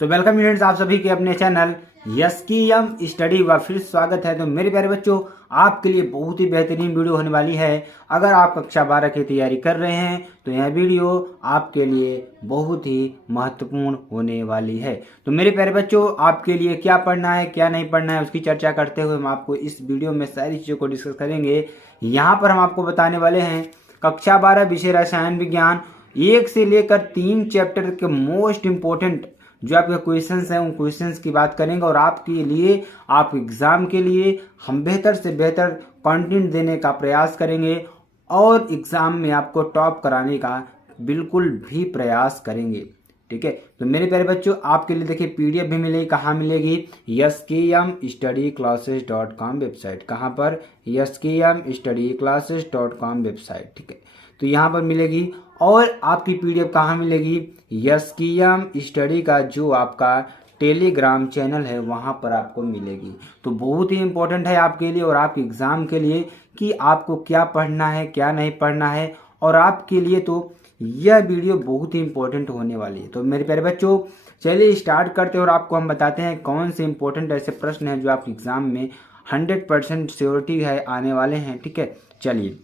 तो welcome friends, आप सभी के अपने चैनल यस की यम स्टडी व फिर स्वागत है। तो मेरे प्यारे बच्चों, आपके लिए बहुत ही बेहतरीन वीडियो होने वाली है। अगर आप कक्षा 12 की तैयारी कर रहे हैं तो यह वीडियो आपके लिए बहुत ही महत्वपूर्ण होने वाली है। तो मेरे प्यारे बच्चों, आपके लिए क्या पढ़ना है क्या नहीं पढ़ना है उसकी चर्चा करते हुए हम आपको इस वीडियो में सारी चीज़ों को डिस्कस करेंगे। यहाँ पर हम आपको बताने वाले हैं कक्षा 12 विषय रसायन विज्ञान 1 से लेकर 3 चैप्टर के मोस्ट इम्पोर्टेंट जो आपके क्वेश्चंस हैं उन क्वेश्चंस की बात करेंगे और आपके लिए, आप एग्जाम के लिए हम बेहतर से बेहतर कंटेंट देने का प्रयास करेंगे और एग्जाम में आपको टॉप कराने का बिल्कुल भी प्रयास करेंगे। ठीक है, तो मेरे प्यारे बच्चों, आपके लिए देखिए पीडीएफ भी मिलेगी। कहाँ मिलेगी? skmstudyclasses.com website. कहाँ पर? skmstudyclasses.com website. ठीक है, तो यहाँ पर मिलेगी। और आपकी पीडीएफ कहाँ मिलेगी? यस्कीएम स्टडी का जो आपका टेलीग्राम चैनल है वहाँ पर आपको मिलेगी। तो बहुत ही इम्पोर्टेंट है आपके लिए और आपके एग्ज़ाम के लिए कि आपको क्या पढ़ना है क्या नहीं पढ़ना है। और आपके लिए तो यह वीडियो बहुत ही इम्पोर्टेंट होने वाली है। तो मेरे प्यारे बच्चों, चलिए स्टार्ट करते हैं और आपको हम बताते हैं कौन से इम्पोर्टेंट ऐसे प्रश्न हैं जो आपके एग्ज़ाम में 100% श्योरिटी है आने वाले हैं। ठीक है, चलिए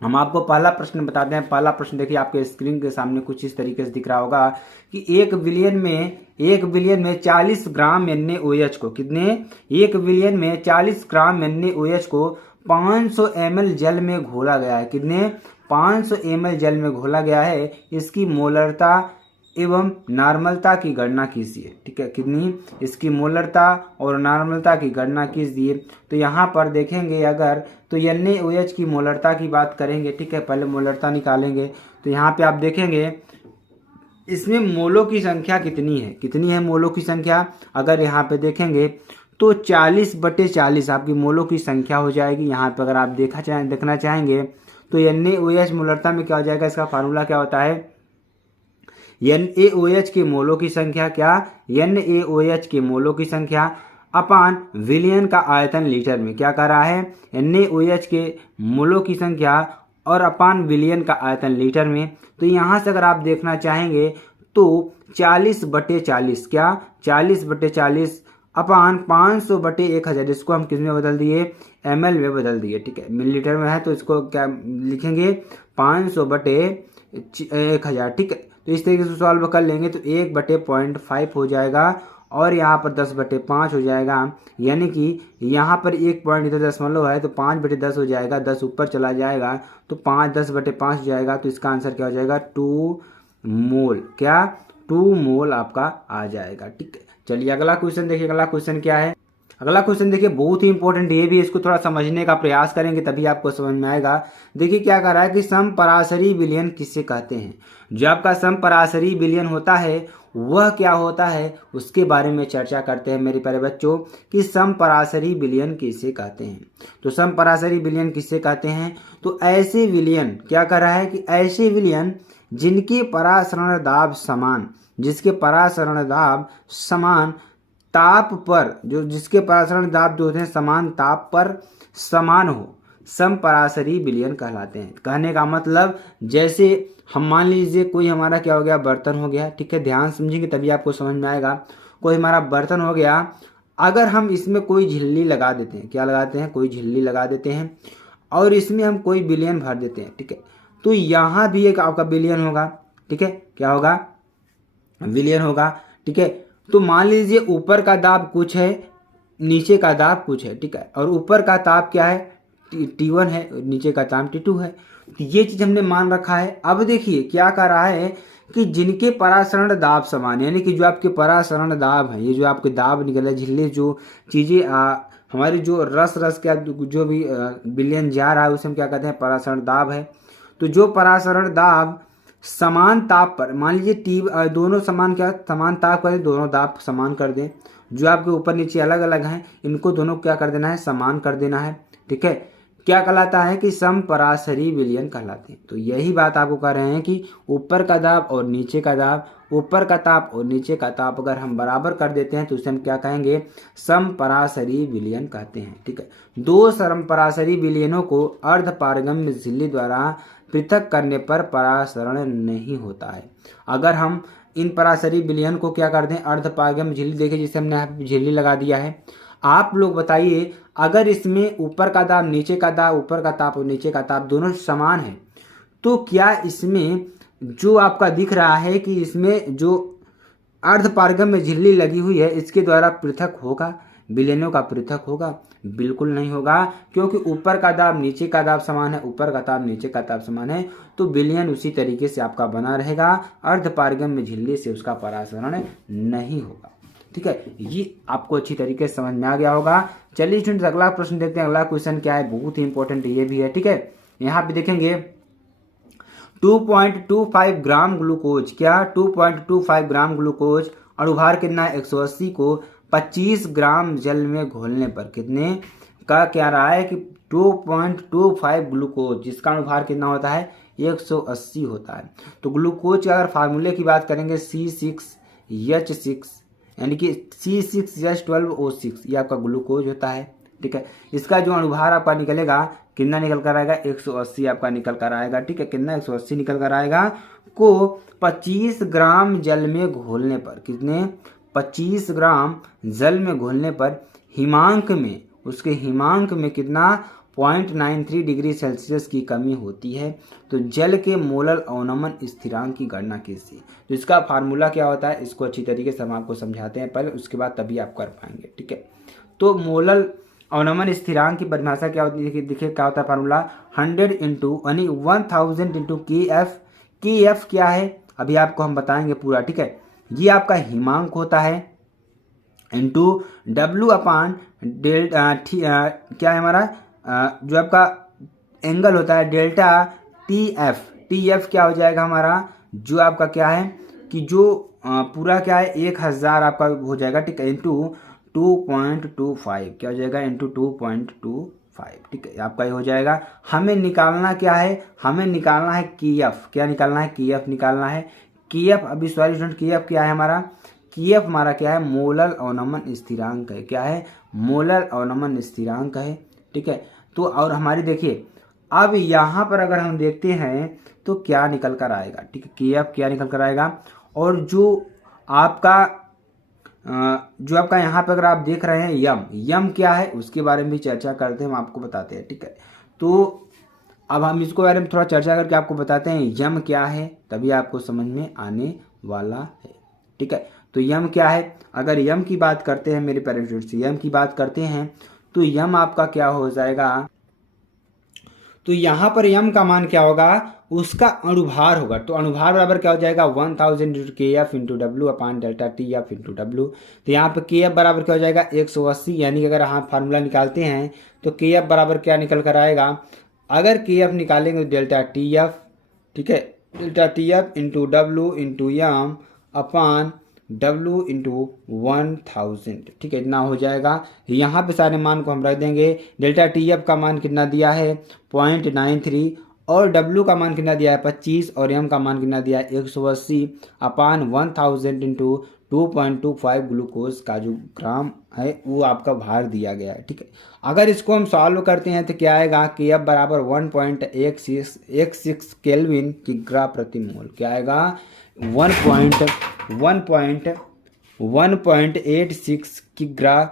हम आपको पहला प्रश्न बताते हैं। पहला प्रश्न देखिए, आपके स्क्रीन के सामने कुछ इस तरीके से दिख रहा होगा कि 1 बिलियन में 40 ग्राम NaOH को कितने? 1 बिलियन में 40 ग्राम NaOH को 500 ml जल में घोला गया है। कितने? 500 ml जल में घोला गया है। इसकी मोलरता एवं नॉर्मलता की गणना कीजिए। ठीक है, कितनी? इसकी मोलरता और नॉर्मलता की गणना कीजिए। तो यहाँ पर देखेंगे अगर तो NaOH की मोलरता की बात करेंगे। ठीक है, पहले मोलरता निकालेंगे। तो यहाँ पे आप देखेंगे इसमें मोलों की संख्या कितनी है? कितनी है मोलों की संख्या? अगर यहाँ पे देखेंगे तो 40/40 आपकी मोलों की संख्या हो जाएगी। यहाँ पे अगर आप देखना चाहेंगे तो NaOH मोलरता में क्या हो जाएगा? इसका फार्मूला क्या होता है? NaOH के मोलों की संख्या क्या? NaOH के मोलों की संख्या अपान विलयन का आयतन लीटर में। क्या कर रहा है? NaOH के मोलों की संख्या और अपान विलयन का आयतन लीटर में। तो यहाँ से अगर आप देखना चाहेंगे तो 40/40 क्या? 40/40 अपान 500/1000, इसको हम किस में बदल दिए? ml में बदल दिए। ठीक है, मिलीलीटर में है तो इसको क्या लिखेंगे? 500/1000। ठीक है, तो इस तरीके से सॉल्व कर लेंगे तो 1/0.5 हो जाएगा और यहाँ पर 10/5 हो जाएगा। यानी कि यहाँ पर 1 पॉइंट इधर दशमलव है तो 5/10 हो जाएगा। 10 ऊपर चला जाएगा तो 10/5 हो जाएगा। तो इसका आंसर क्या हो जाएगा? 2 मोल। क्या? 2 मोल आपका आ जाएगा। ठीक है, चलिए अगला क्वेश्चन देखिए। अगला क्वेश्चन क्या है? अगला क्वेश्चन देखिए बहुत ही इंपॉर्टेंट ये भी, इसको थोड़ा समझने का प्रयास करेंगे तभी आपको समझ में आएगा। देखिए क्या कर रहा है कि समपराशरी विलयन किससे कहते हैं? जो आपका समपराशरी विलयन होता है वह क्या होता है उसके बारे में चर्चा करते हैं मेरे प्यारे बच्चों कि समपराशरी विलयन किसे कहते हैं। तो समपराशरी विलयन किससे कहते हैं? तो ऐसे विलयन, क्या कर रहा है कि ऐसे विलयन जिनके परासरण दाब समान, जिसके परासरण दाब समान ताप पर, जो जिसके परासरण दाब जो होते हैं समान ताप पर समान हो, समपराशरी विलयन कहलाते हैं। कहने का मतलब जैसे हम मान लीजिए कोई हमारा क्या हो गया? बर्तन हो गया। ठीक है, ध्यान समझेंगे तभी आपको समझ में आएगा। कोई हमारा बर्तन हो गया, अगर हम इसमें कोई झिल्ली लगा देते हैं, क्या लगाते हैं? कोई झिल्ली लगा देते हैं और इसमें हम कोई विलयन भर देते हैं। ठीक है, तो यहाँ भी एक आपका विलयन होगा। ठीक है, क्या होगा? विलयन होगा। ठीक है, तो मान लीजिए ऊपर का दाब कुछ है, नीचे का दाब कुछ है। ठीक है, और ऊपर का ताप क्या है? T1 है, नीचे का ताप T2 है। तो ये चीज हमने मान रखा है। अब देखिए क्या कर रहा है कि जिनके परासरण दाब समान, यानी कि जो आपके परासरण दाब है, ये जो आपके दाब निकले झिल्ली, जो चीजें हमारी जो रस का जो भी विलयन जा रहा है उसे हम क्या कहते हैं? परासरण दाब है। तो जो परासरण दाब समान ताप पर, मान लीजिए दोनों समान, क्या समान ताप करें, दोनों दाब समान कर दें। जो आपके ऊपर नीचे अलग अलग हैं इनको दोनों क्या कर देना है? समान कर देना है। ठीक है, क्या कहलाता है कि समपराशरी विलयन कहलाते हैं। तो यही बात आपको कह रहे हैं कि ऊपर का दाब और नीचे का दाब, ऊपर का ताप और नीचे का ताप अगर हम बराबर कर देते हैं तो उसे हम क्या कहेंगे? समपराशरी विलयन कहते हैं। ठीक है, 2 समपराशरी विलयनों को अर्धपारगम्य झिल्ली द्वारा पृथक करने पर परासरण नहीं होता है। अगर हम इन पराशरी विलयन को क्या करते हैं, अर्धपारगम्य झिल्ली, देखिए जिसे हमने यहाँ पे झिल्ली लगा दिया है। आप लोग बताइए अगर इसमें ऊपर का दाब नीचे का दाब, ऊपर का ताप और नीचे का ताप दोनों समान है, तो क्या इसमें जो आपका दिख रहा है कि इसमें जो अर्धपारगम्य झिल्ली लगी हुई है इसके द्वारा पृथक होगा, विलयनों का पृथक होगा? बिल्कुल नहीं होगा, क्योंकि ऊपर का दाब नीचे का दाब समान है, ऊपर का ताप नीचे का ताप समान है, तो विलयन उसी तरीके से आपका बना रहेगा। अर्धपारगम्य झिल्ली से उसका परासरण नहीं होगा। ठीक है, ये आपको अच्छी तरीके से समझ में आ गया होगा। चलिए स्टूडेंट्स अगला प्रश्न देखते हैं। अगला क्वेश्चन क्या है, बहुत ही इंपॉर्टेंट ये भी है। ठीक है, यहाँ पे देखेंगे 2.25 ग्राम ग्लूकोज, क्या 2.25 ग्राम ग्लूकोज अणुभार कितना है 180 को 25 ग्राम जल में घोलने पर कितने का क्या रहा है कि 2.25 ग्लूकोज जिसका अणुभार कितना होता है 180 होता है। तो ग्लूकोज के अगर फार्मूले की बात करेंगे C6H6 यानी कि C6H12O6 ये आपका ग्लूकोज होता है। ठीक है, इसका जो अणुभार आपका निकलेगा कितना निकल कर आएगा 180 आपका निकल कर आएगा। ठीक है, कितना 180 निकल कर आएगा को 25 ग्राम जल में घोलने पर, कितने 25 ग्राम जल में घोलने पर हिमांक में, उसके हिमांक में कितना 0.93 डिग्री सेल्सियस की कमी होती है। तो जल के मोलल अवनमन स्थिरांक की गणना कीजिए। तो इसका फार्मूला क्या होता है, इसको अच्छी तरीके से हम आपको समझाते हैं पहले, उसके बाद तभी आप कर पाएंगे। ठीक है, तो मोलल अवनमन स्थिरांक की परिभाषा क्या होती है, देखिए क्या होता है फार्मूला 100 इंटू यानी 1000 इंटू के एफ क्या है अभी आपको हम बताएंगे पूरा। ठीक है, ये आपका हिमांक होता है इंटू डब्ल्यू अपान डेल्टा क्या है हमारा जो आपका एंगल होता है डेल्टा टी एफ क्या हो जाएगा हमारा जो आपका क्या है कि जो पूरा क्या है 1000 आपका हो जाएगा। ठीक है, इंटू 2.25 क्या हो जाएगा इंटू 2.25। ठीक है, आपका ये हो जाएगा। हमें निकालना क्या है, हमें निकालना है KF, क्या निकालना है KF निकालना है। KF अभी सॉरी स्टूडेंट KF क्या है हमारा, KF हमारा क्या है मोलल अवनमन स्थिरांक है। क्या है मोलल अवनमन स्थिरांक है। ठीक है, तो और हमारी देखिए अब यहाँ पर अगर हम देखते हैं तो क्या निकल कर आएगा। ठीक है, KF क्या निकल कर आएगा और जो आपका यहाँ पे अगर आप देख रहे हैं यम क्या है उसके बारे में भी चर्चा करते हैं, हम आपको बताते हैं। ठीक है, तो अब हम इसको बारे में थोड़ा चर्चा करके आपको बताते हैं यम क्या है, तभी आपको समझ में आने वाला है। ठीक है, तो यम क्या है, अगर यम की बात करते हैं मेरे प्यारे स्टूडेंट्स, यम की बात करते हैं तो यम आपका क्या हो जाएगा, तो यहाँ पर यम का मान क्या होगा उसका अणुभार होगा। तो अणुभार बराबर क्या हो जाएगा 1000 इंटू KF इंटू डब्ल्यू अपान डेल्टा TF इंटू डब्ल्यू। तो यहाँ पे KF बराबर क्या हो जाएगा 180, यानी कि अगर हम फार्मूला निकालते हैं तो KF बराबर क्या निकल कर आएगा, अगर KF निकालेंगे तो डेल्टा TF। ठीक है, delta TF into W into यम अपान W इंटू 1000। ठीक है, इतना हो जाएगा। यहाँ पे सारे मान को हम रख देंगे। डेल्टा TF का मान कितना दिया है 0.93 और W का मान कितना दिया है 25 और M का मान कितना दिया है 180 अपान 1000 इंटू 2.25 ग्लूकोज का जो ग्राम है वो आपका भार दिया गया है। ठीक है, अगर इसको हम सॉल्व करते हैं तो क्या आएगा कि KF बराबर 1.16 केल्विन की ग्रा प्रति मोल, क्या आएगा 1.86 की ग्रा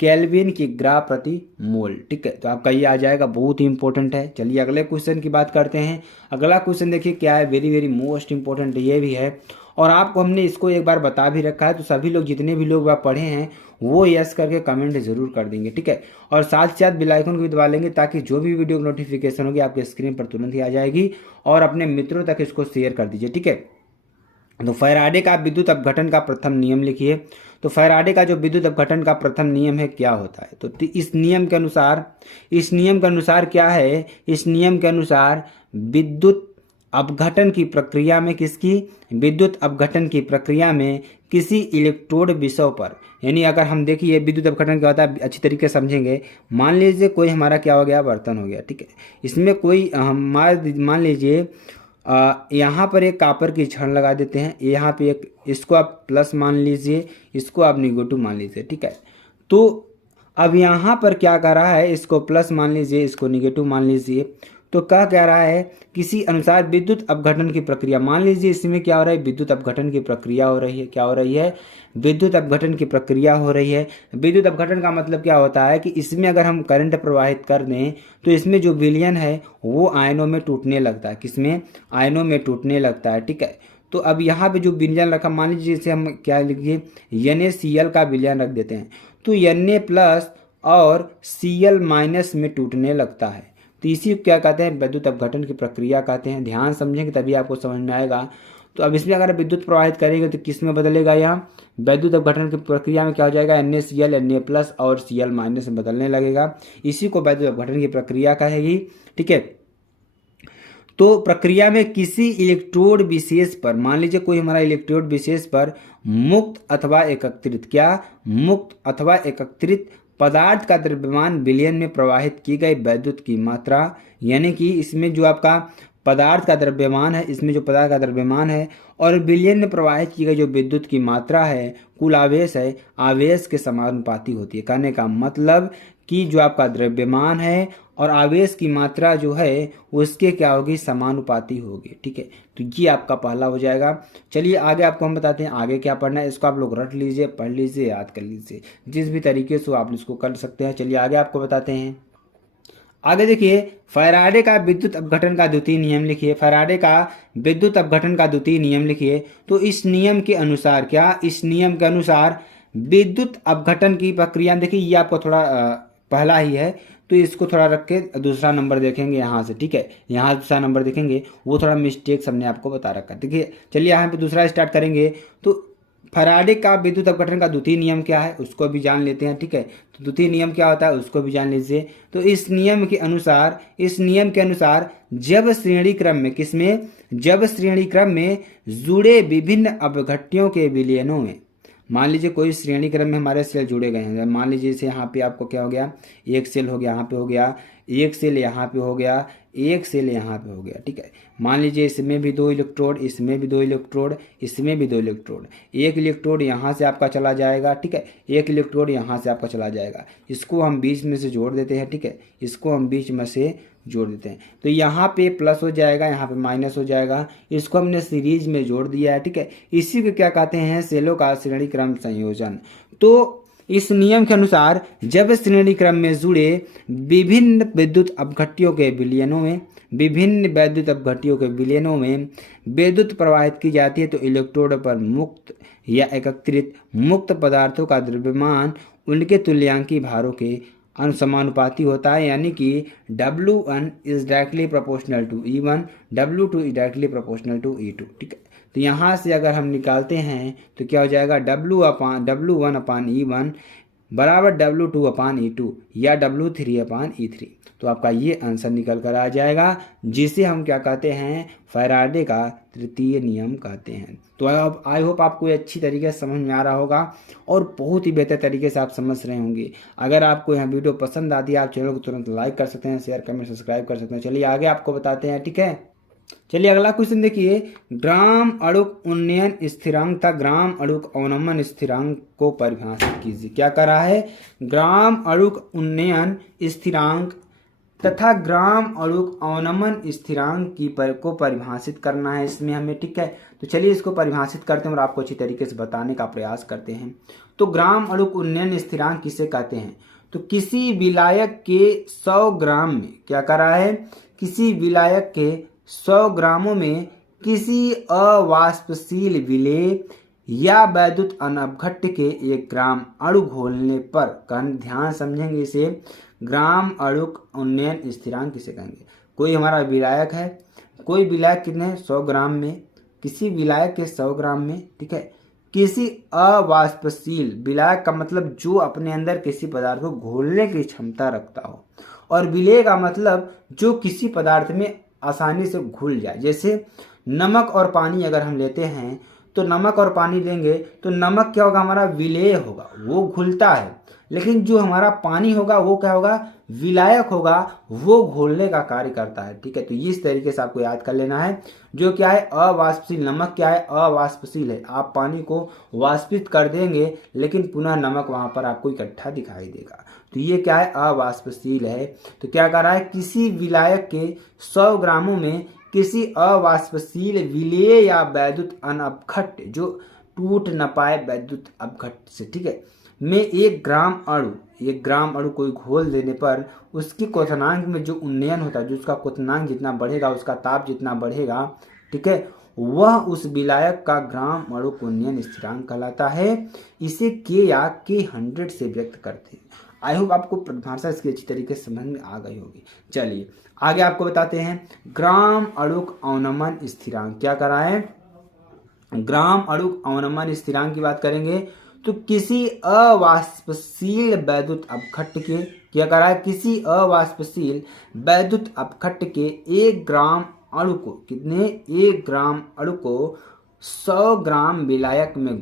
केल्विन की ग्रा प्रति मोल। ठीक है, तो आपका ये आ जाएगा, बहुत ही इंपॉर्टेंट है। चलिए अगले क्वेश्चन की बात करते हैं। अगला क्वेश्चन देखिए क्या है, वेरी वेरी मोस्ट इंपॉर्टेंट ये भी है और आपको हमने इसको एक बार बता भी रखा है, तो सभी लोग जितने भी लोग पढ़े हैं वो यस करके कमेंट जरूर कर देंगे। ठीक है, और साथ ही साथ बेल आइकन को भी दबा लेंगे ताकि जो भी वीडियो नोटिफिकेशन होगी आपके स्क्रीन पर तुरंत ही आ जाएगी और अपने मित्रों तक इसको शेयर कर दीजिए। ठीक है, तो फैराडे का विद्युत अपघटन का प्रथम नियम लिखिए। तो फैराडे का जो विद्युत अपघटन का प्रथम नियम है क्या होता है, तो इस नियम के अनुसार क्या है, इस नियम के अनुसार विद्युत अपघटन की प्रक्रिया में किसी इलेक्ट्रोड विषय पर, यानी अगर हम देखिए विद्युत अपघटन क्या होता है अच्छी तरीके से समझेंगे। मान लीजिए कोई हमारा क्या हो गया बर्तन हो गया। ठीक है, इसमें कोई मान लीजिए यहाँ पर एक कापर की छड़ लगा देते हैं, यहाँ पे एक, इसको आप प्लस मान लीजिए, इसको आप निगेटिव मान लीजिए। ठीक है, तो अब यहाँ पर क्या कर रहा है, इसको प्लस मान लीजिए, इसको निगेटिव मान लीजिए। तो कह रहा है किसी अनुसार विद्युत अपघटन की प्रक्रिया। मान लीजिए इसमें क्या हो रहा है, विद्युत अपघटन की प्रक्रिया हो रही है। क्या हो रही है, विद्युत अपघटन की प्रक्रिया हो रही है। विद्युत अपघटन का मतलब क्या होता है कि इसमें अगर हम करंट प्रवाहित कर दें तो इसमें जो विलयन है वो आयनों में टूटने लगता है। किसमें, आयनों में टूटने लगता है। ठीक है, तो अब यहाँ पे जो विलयन रखा, मान लीजिए जैसे हम क्या लिखिए, NaCl का विलयन रख देते हैं तो Na+ और Cl- में टूटने लगता है। तो इसी को क्या कहते हैं, विद्युत अपघटन की प्रक्रिया कहते हैं। ध्यान समझेंगे तभी आपको समझ में आएगा। तो अब इसमें अगर विद्युत प्रवाहित करेंगे तो किस में बदलेगा, यहाँ विद्युत अपघटन की प्रक्रिया में क्या हो जाएगा, NaCl Na+ और Cl- में बदलने लगेगा। इसी को विद्युत अपघटन की प्रक्रिया कहेगी। ठीक है, तो प्रक्रिया में किसी इलेक्ट्रोड विशेष पर, मान लीजिए कोई हमारा इलेक्ट्रोड विशेष पर मुक्त अथवा एकत्रित, क्या मुक्त अथवा एकत्रित पदार्थ का द्रव्यमान विलयन में प्रवाहित की गई विद्युत की मात्रा, यानी कि इसमें जो आपका पदार्थ का द्रव्यमान है, इसमें जो पदार्थ का द्रव्यमान है और विलयन में प्रवाहित की गई जो विद्युत की मात्रा है, कुल आवेश है, आवेश के समानुपाती होती है। कहने का मतलब कि जो आपका द्रव्यमान है और आवेश की मात्रा जो है उसके क्या होगी, समानुपाती होगी। ठीक है, तो ये आपका पहला हो जाएगा। चलिए आगे आपको हम बताते हैं आगे क्या पढ़ना है। इसको आप लोग रट लीजिए, पढ़ लीजिए, याद कर लीजिए, जिस भी तरीके से आप इसको कर सकते हैं। चलिए आगे आपको बताते हैं। आगे देखिए, फैराडे का विद्युत अपघटन का द्वितीय नियम लिखिए। फैराडे का विद्युत अपघटन का द्वितीय नियम लिखिए। तो इस नियम के अनुसार, क्या इस नियम के अनुसार विद्युत अपघटन की प्रक्रिया, देखिए ये आपको थोड़ा पहला ही है तो इसको थोड़ा रख के दूसरा नंबर देखेंगे यहाँ से। ठीक है, यहाँ दूसरा नंबर देखेंगे, वो थोड़ा मिस्टेक हमने आपको बता रखा है। देखिए चलिए यहाँ पे दूसरा स्टार्ट करेंगे। तो फैराडे का विद्युत अपघटन का द्वितीय नियम क्या है उसको भी जान लेते हैं। ठीक है, तो द्वितीय नियम क्या होता है उसको भी जान लीजिए। तो इस नियम के अनुसार जब श्रेणी क्रम में, किसमें, जब श्रेणी क्रम में जुड़े विभिन्न अपघट्यों के विलयनों में, मान लीजिए कोई श्रेणी क्रम में हमारे सेल जुड़े गए हैं। मान लीजिए जैसे यहाँ पे आपको क्या हो गया, एक सेल हो गया, यहाँ पे हो गया एक सेल, यहाँ पे हो गया एक सेल, यहाँ पे हो गया। ठीक है, मान लीजिए इसमें भी 2 इलेक्ट्रोड, इसमें भी 2 इलेक्ट्रोड, इसमें भी 2 इलेक्ट्रोड, एक इलेक्ट्रोड यहाँ से आपका चला जाएगा। ठीक है, एक इलेक्ट्रोड यहाँ से आपका चला जाएगा, इसको हम बीच में से जोड़ देते हैं। ठीक है, इसको हम बीच में से जोड़ देते हैं तो यहाँ पे प्लस हो जाएगा, यहाँ पे माइनस हो जाएगा। इसको हमने सीरीज में जोड़ दिया है। ठीक है, इसी को क्या कहते हैं, सेलों का श्रेणी क्रम संयोजन। तो इस नियम के अनुसार जब श्रेणी क्रम में जुड़े विभिन्न विद्युत अपघट्यों के विलयनों में, विभिन्न वैद्युत अपघट्यों के विलयनों में विद्युत प्रवाहित की जाती है तो इलेक्ट्रोड पर मुक्त या एकत्रित मुक्त पदार्थों का द्रव्यमान उनके तुल्यांकी भारों के अनुसमानुपाती होता है, यानी कि W1 is directly proportional to E1, W2 is directly proportional to E2। ठीक है, तो यहाँ से अगर हम निकालते हैं तो क्या हो जाएगा, W1/E1 बराबर W2/E2 या W3/E3। तो आपका ये आंसर निकल कर आ जाएगा, जिसे हम क्या कहते हैं, फैराडे का तृतीय नियम कहते हैं। तो अब आई होप आपको ये अच्छी तरीके से समझ में आ रहा होगा और बहुत ही बेहतर तरीके से आप समझ रहे होंगे। अगर आपको यह वीडियो पसंद आती है आप चैनल को तुरंत लाइक कर सकते हैं, शेयर कमेंट सब्सक्राइब कर सकते हैं। चलिए आगे आपको बताते हैं। ठीक है, चलिए अगला क्वेश्चन देखिए, ग्राम अणुक उन्नयन स्थिरांक तथा ग्राम अणुक अवनमन स्थिरांक को परिभाषित कीजिए। क्या कर रहा है, ग्राम अणुक उन्नयन स्थिरांक तथा ग्राम अणुक अवनमन स्थिरांक को परिभाषित करना है इसमें हमें। ठीक है, तो चलिए इसको परिभाषित करते हैं और आपको अच्छी तरीके से बताने का प्रयास करते हैं। तो ग्राम अणुक उन्नयन स्थिरांक किसे कहते हैं, तो किसी विलायक के 100 ग्राम में, क्या कर रहा है, किसी विलायक के 100 ग्रामों में किसी अवाष्पशील विलेय या वैद्युत अनवघट्य के 1 ग्राम अणु घोलने पर, ध्यान समझेंगे इसे, ग्राम अणुक उन्नयन स्थिरांक किसे कहेंगे। कोई हमारा विलायक है, कोई विलायक कितने 100 ग्राम में, किसी विलायक के 100 ग्राम में, ठीक है, किसी अवाष्पशील, विलायक का मतलब जो अपने अंदर किसी पदार्थ को घोलने की क्षमता रखता हो, और विलेय का मतलब जो किसी पदार्थ में आसानी से घुल जाए। जैसे नमक और पानी अगर हम लेते हैं तो नमक और पानी लेंगे तो नमक क्या होगा, हमारा विलेय होगा, वो घुलता है। लेकिन जो हमारा पानी होगा वो क्या होगा, विलायक होगा, वो घोलने का कार्य करता है। ठीक है, तो इस तरीके से आपको याद कर लेना है। जो क्या है, अवाष्पशील। नमक क्या है, अवाष्पशील है। आप पानी को वाष्पित कर देंगे लेकिन पुनः नमक वहां पर आपको इकट्ठा दिखाई देगा, तो ये क्या है, अवाष्पशील है। तो क्या कर रहा है, किसी विलायक के 100 ग्रामों में किसी अवाष्पशील विलेय या वैद्युत अनअपघट्य, जो टूट न पाए वैद्युत अपघट्य से, ठीक है, में 1 ग्राम अणु कोई घोल देने पर उसकी क्वथनांक में जो उन्नयन होता है, जो उसका क्वथनांक जितना बढ़ेगा, उसका ताप जितना बढ़ेगा, ठीक है, वह उस विलायक का ग्राम अणु उन्नयन स्थिरांक कहलाता है। इसे के या के 100 से व्यक्त करते हैं। आई होप आपको परिभाषा इसकी अच्छी तरीके से समझ में आ गई होगी। चलिए आगे आपको बताते हैं, ग्राम अणुक अवनमन स्थिरांक क्या करा है। ग्राम अणुक अवनमन स्थिरांक की बात करेंगे तो किसी अवाष्पशील वैद्युत अपघट्य के, क्या करा है, किसी अवाष्पशील वैद्युत अपघट्य के 1 ग्राम अणु को, कितने, 1 ग्राम अणु को 100 ग्राम विलायक में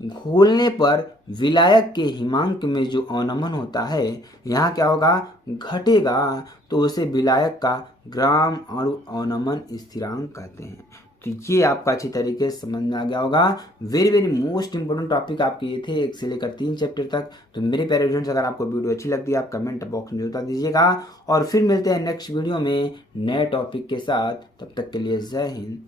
घोलने पर विलायक के हिमांक में जो अवनमन होता है, यहाँ क्या होगा, घटेगा, तो उसे विलायक का ग्राम अणु अवनमन स्थिरांक कहते हैं। तो ये आपका अच्छी तरीके से समझ में आ गया होगा। Very very most important topic आपके ये थे 1 से लेकर 3 चैप्टर तक। तो मेरे प्यारे स्टूडेंट्स, अगर आपको वीडियो अच्छी लगती है आप कमेंट बॉक्स में बता दीजिएगा, और फिर मिलते हैं नेक्स्ट वीडियो में नए टॉपिक के साथ। तब तक के लिए जय हिंद,